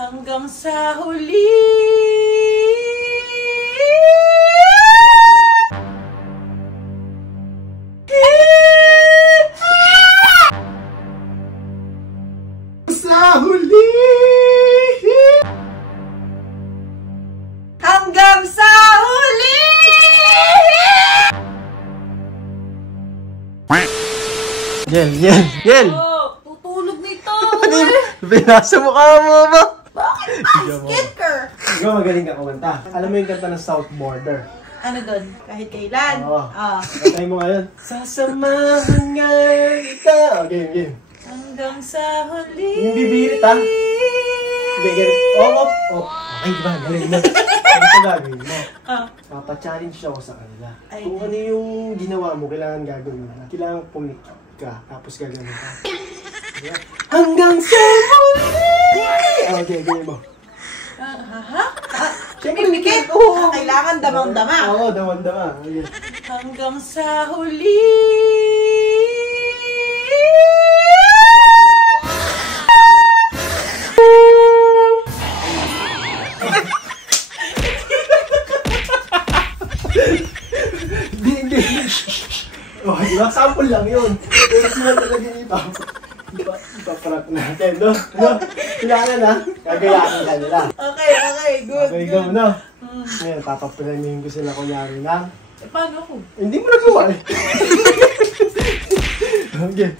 hanggang sa huli. Sa huli. Hanggang sa huli. Yel. Oh, tutulog nito. Binasa mukha mo ba? Bakit ba? Skicker. Ikaw magaling ka kumanta. Alam mo yung kanta ng South Border? Ano doon? Kahit kailan? Oo. Ah. Kantay mo ngayon. Sasamahan nga kita. Game. Hanggang sa huli. Yung bibirit ha. Sige. Oh. Ay, diba? Galing mo. Ano sa gagawin mo? Papa-challenge ako sa kanila. Ay. Kung ano yung ginawa mo, kailangan gagawin mo. Kailangan pumikit ka, tapos gagawin ka. Hanggang sa huli! Okay, gawin mo. Siyempre, mikit. Oo. Kailangan damang-dama. Oo, damang-dama. Okay. Hanggang sa huli. Hindi. Oh, diba? Sample lang yun. Pero sila talaga ipaparak natin, no? Kailangan na, gagayahin ka nila. Okay, good. Okay, go, no? Ngayon, papapremihin ko sila kunyari na. Paano ako? Hindi mo nagawa eh. Okay.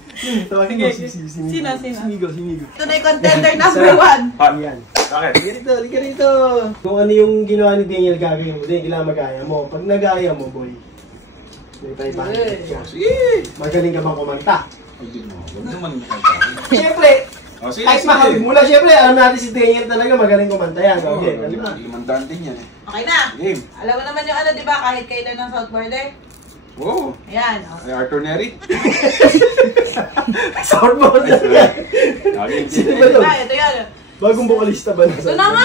Tawagin mo si Sino? Migo. Ito na yung contender number 1. Yan. Bakit? Liga rito. Kung ano yung ginawa ni Daniel gagawin mo, din kailangan mag-aya mo. Pag nag-aya mo, boy, may 500 ka. Magaling ka bang kumanta? Hindi mo. Huwag naman kumanta. Siyempre, kahit makawin mula, siyempre, alam natin si Daniel talaga magaling kumanta yan. Okay, alam na. Hindi man daan din yan eh. Okay na. Game. Alam mo naman yung ano, di ba? Kahit kailan ng South Border. Oo. Ayan. Ay, Arthur Neri. South Border yan. Sino ba yun? Ito yan. Bagong vokalista ba na? Ito na nga!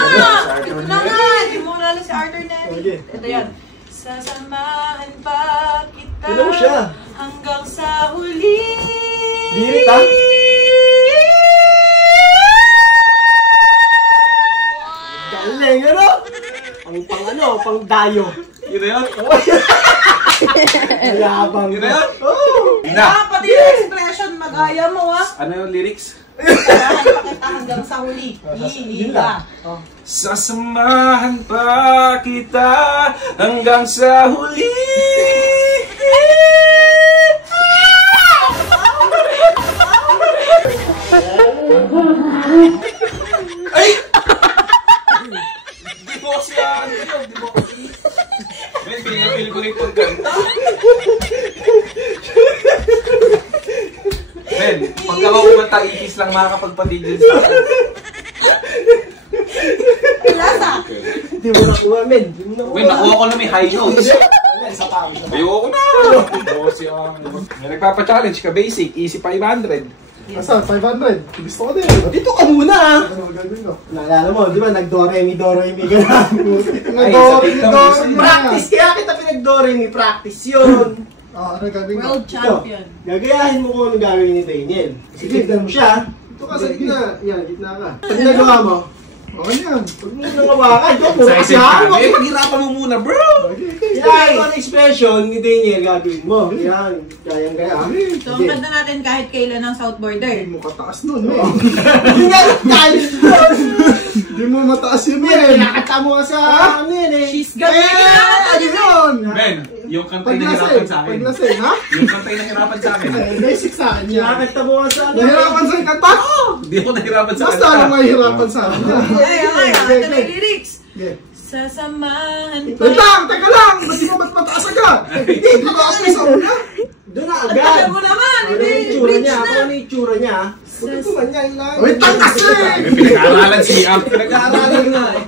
Ito na nga! Hindi mo nalala si Arthur Neri. Okay. Ito yan. Sasamahan pa kita Tignan mo siya. hanggang sa huli. Dirit ha? Galing ano? Pang dayo. Yun na yun? Mayabang. Yun na yun? Oo. Pati yung expression, mag-aya mo ha. Ano yung lyrics? Sasamahan pa kita hanggang sa huli. Yun lang. Sasamahan pa kita hanggang sa huli. Ay! Di mo kasi yan. Di mo kasi. May pinipil ko rin pagkanta. Ben, pagka kumanta, ipis lang makakapagpatigil sa akin. Lasa. Hindi mo nakuha, men. Ben, nakuha ko na may high notes. Isa pa. Ayoko na! May nagpapa-challenge ka, basic, easy 500. Asa, 500. Gusto ko din. Dito ka muna ah. Ano gagawin ko? Naalala mo, di ba? Nag-do-re-mi ka na. Practice, kaya kita pinag-do-re-mi. Practice yun. Ano gagawin ko? World champion. Gagayahin mo kung ano gagawin ni Daniel. Sige, tignan mo siya. Ito ka sa gitna. Yan, gitna ka. Pag nagawa mo, Okay yan. pag mo nagawa ka, joke mo. Kasi ako. Paghirapan mo muna, bro! Kaya ito ang expression ni Daniel gagawin mo. Yan, kayang-kaya. So, ang ganda natin kahit kailan ng South Border. Hindi mo kataas nun, men. Hindi nga challenge mo. Hindi mo mataas yun, men. Pinakata mo ka sa ano yun eh. She's got it! Ano yun? Ben, yung kantay na Paglasing. hirapan sa akin. Paglasing, ha? Yung kantay na hirapan sa akin. Basic sa akin yan. Pinakata mo ka sa ano. Nahirapan sa kanta? Hindi ako nahirapan sa Basta kanta. lang mahirapan sa akin. Ay, ito na yung lyrics. Yeah. Sasamahan pa. Wait lang, teka lang! Ba't di mo ba't mataas agad? Hindi ba ako sa una? Doon na Ang agad. tagal mo naman! Ano yung itsura niya? Ano yung itsura niya? Huwag ko man niya ilang. Wait lang kasi! May pinag-aaralan si Am. Nag-aaralan nga eh.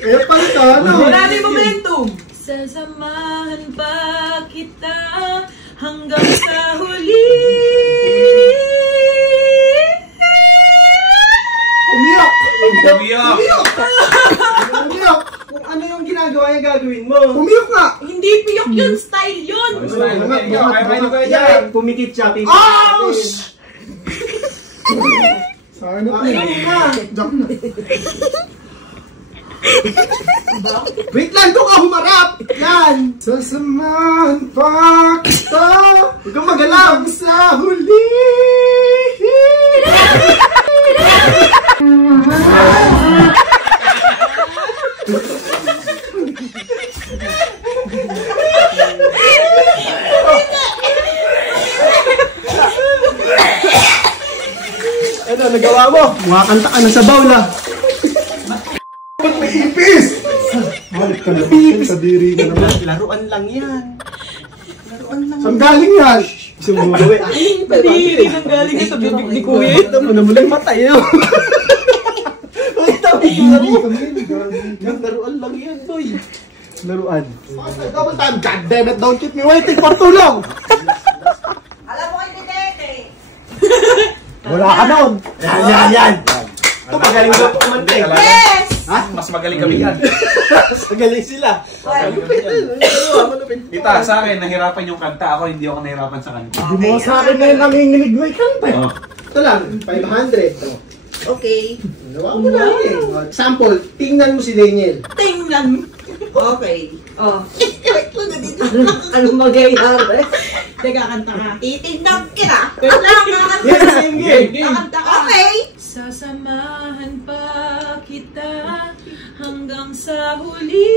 Kaya pala ano? Wala na yung momentum. Sasamahan pa kita hanggang sa huli. Umiyak! Umiyak! Umiyak! Kung ano yung ginagawa niya gagawin mo. Umiyak nga! Hindi piyok yun, style yun. Yan, pumikit siya. Ouch! Ano to? Jump na. Wait lang, doon ka humarap! Yan! Sasamahan pa kita. Huwag kang magalaw sa huli. Ano, nagawa mo? Makakanta ka na sa bawl ah. Ba't may ipis? Balik ka na. Sa diri ka naman. Laruan lang yan. Laruan lang. Saan galing yan? Gusto mo gawin? Hindi nang galing sa bibig ni Kuya. Ito mo na mula yung matay yun. Ito, laruan lang yan, boy. Laruan. Double time. God damn it, don't keep me waiting for too long. Alam mo kayo ni Tete. Wala ka noon. Yan. Ito, magaling na kumante. Yes! Mas magaling kami yan. Magaling sila. Tita, sa akin, nahirapan yung kanta. Ako, hindi ako nahirapan sa kanta. Hindi mo sa akin na yung nanginginig mo ikanta. Oh. Ito lang, 500. Okay. Nawa mo na eh. Sample, tingnan mo si Daniel. Tingnan. Okay. Oh. Wait lang na dito. Anong magyayari? Teka, kanta ka. Titignan kita. Wait lang, kakanta. Kakanta ka. Okay. Sasamahan pa kita hanggang sa huli.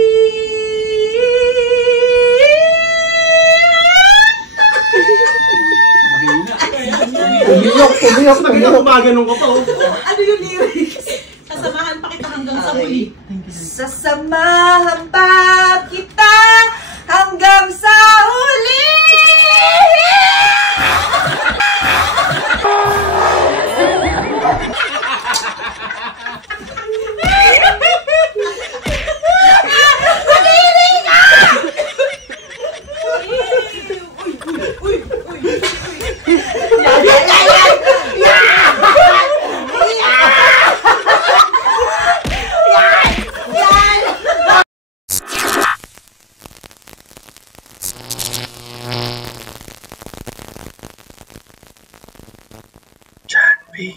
Umiyok. Gumaganong ka pa. Ano yung lyrics? Sasamahan pa kita hanggang sa huli. Sasamahan pa kita hanggang sa huli. John B.